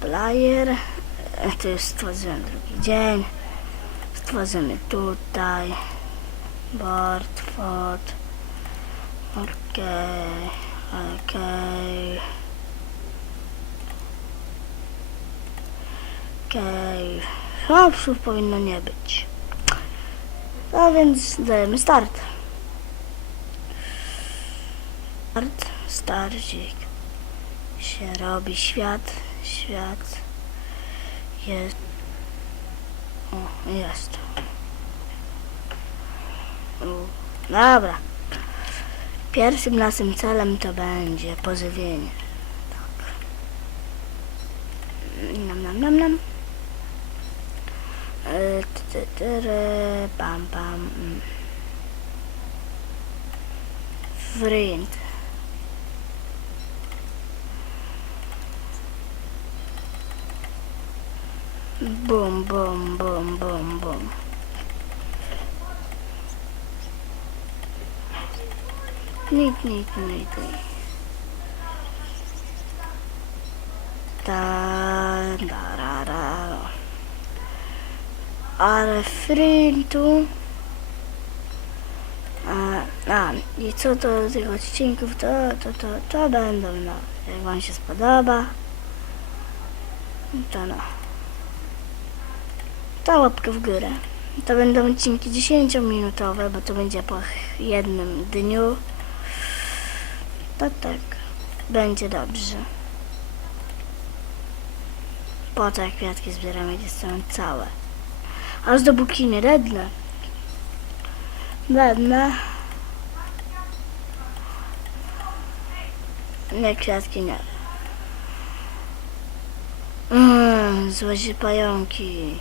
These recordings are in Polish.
Player. To jest stworzyłem drugi dzień. Stworzymy tutaj. Board, fort. Okej. Hopsów powinno nie być. No więc dajemy start. Starcik. Się robi świat. Jest. O, jest. Dobra. Pierwszym naszym celem to będzie pożywienie. Tak. Nam. Pam. Friend. Bum. Nic. Ale frintu. I co do tych odcinków, to będą, no, jak wam się spodoba, to no. To łapkę w górę. To będą odcinki 10-minutowe, bo to będzie po jednym dniu. To tak, będzie dobrze. Po to jak kwiatki zbieramy, gdzie są całe. Aż dopóki nie redne. Nie, kwiatki nie. Złe pająki.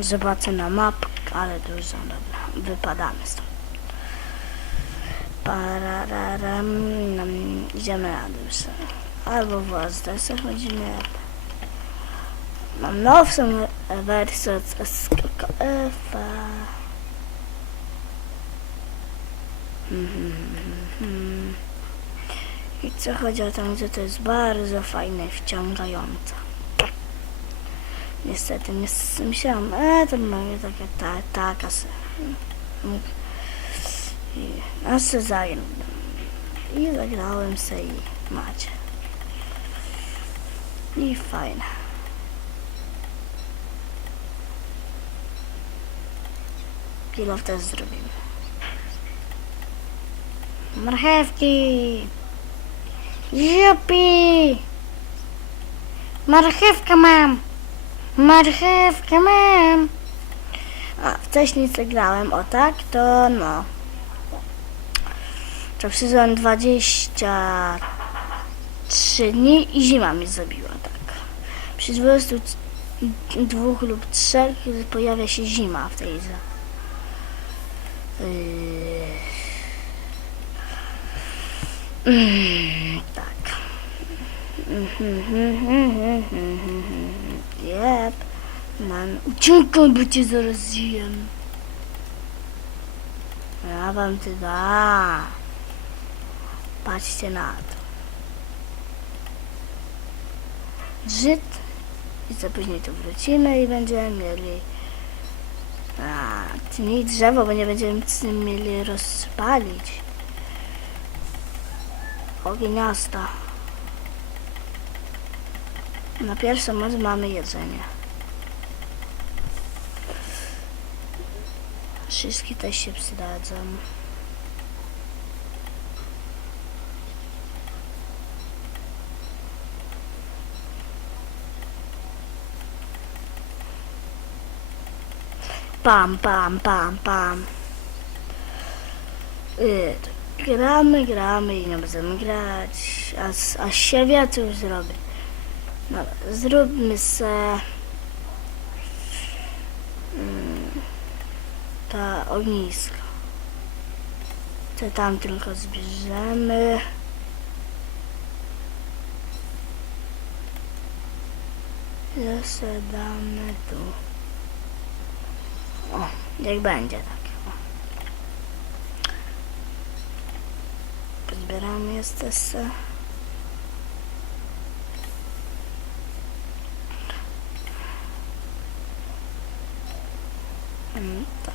Zobaczę na mapkę, ale dużo, dobra. Wypadamy stąd. Idziemy na dół sobie. Albo w Ozdesę chodzimy. Mam nowszą wersję od SKF. I co chodzi o to, że to jest bardzo fajne i wciągające. Niestety nie myślałam, to mamy taka se zagram. I zagrałem se i macie. I fajne. Kilof też zrobimy. Marchewki! Jupi! Marchewkę mam! Wcześniej zagrałem o tak, to no. To przyszedłem 23 dni i zima mnie zabiła, tak. Przy 22 lub 3 pojawia się zima w tej grze. Tak. Jep. Uciekaj, bo cię zaraz zjem. Ja wam ty da. Patrzcie na to. Żyd. I co później tu wrócimy i będziemy mieli tnij drzewo, bo nie będziemy mieli rozpalić. Ogniasta. Na pierwszą noc mamy jedzenie. Wszystkie też się przydadzą. Pam. Gramy i nie będziemy grać. A się wie, co już zrobię. No, zróbmy se ta ognisko. To tam tylko zbierzemy. Zasadamy tu. O, jak będzie tak. Pozbieramy jeszcze se. Tak.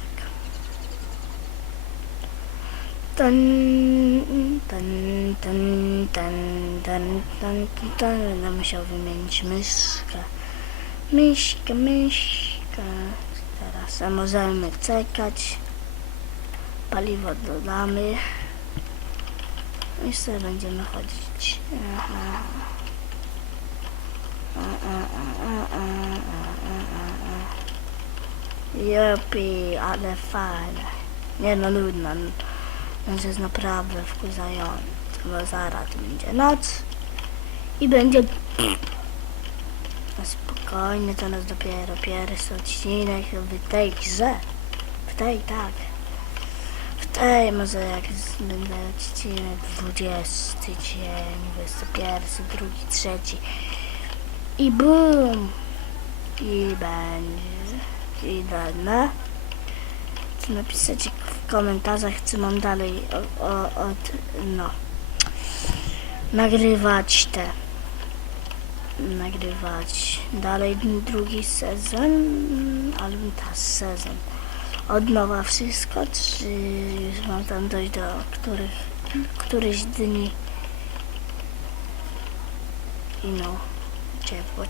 Ten, będę musiał wymienić myszkę. Myszkę. Teraz możemy czekać. Paliwo dodamy. I sobie będziemy chodzić. Jupi, ale fajne. Nie no, nudno. To jest naprawdę wkurzające, bo zaraz będzie noc i będzie spokojnie, to nas dopiero pierwszy odcinek w tej grze. W tej może jak będzie odcinek 20 dzień, 21, drugi, trzeci i bum! I będzie idealne. Napisać w komentarzach, co mam dalej nagrywać dalej drugi sezon albo sezon od nowa wszystko, czy już mam tam dojść do któryś dni i no ciepło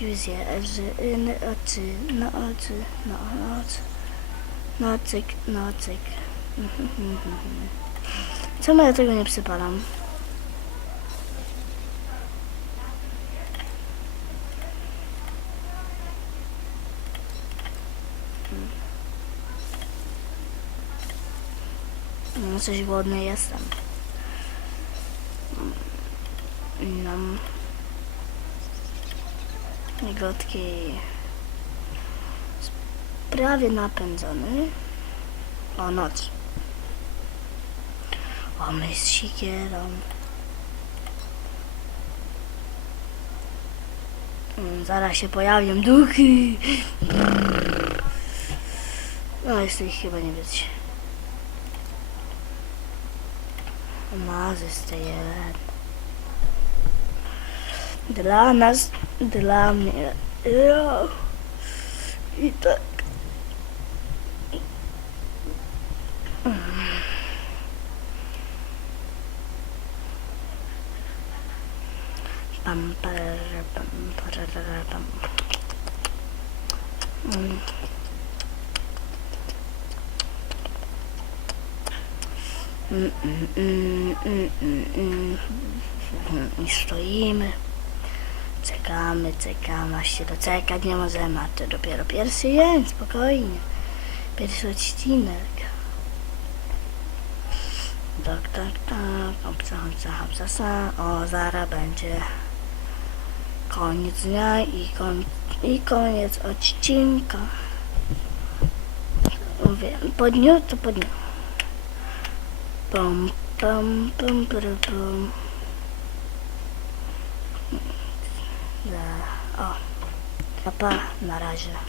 już jest nocyk. Czemu ja tego nie przypalam? No coś głodny jestem. No. Migotki prawie napędzony. O, noc. O, my z sikierą. Zaraz się pojawią duchy. No, jest ich chyba nie być. Mazysty jeden. Dla nas, dla mnie. Ja. I tak. Pam. I stoimy. Czekamy, aż się doczekać nie możemy, a to dopiero pierwszy dzień, spokojnie. Pierwszy odcinek. Tak, hopsa. O, zaraz będzie koniec dnia i koniec odcinka. Mówię, po dniu to po dniu. Pum. O, papa, na razie.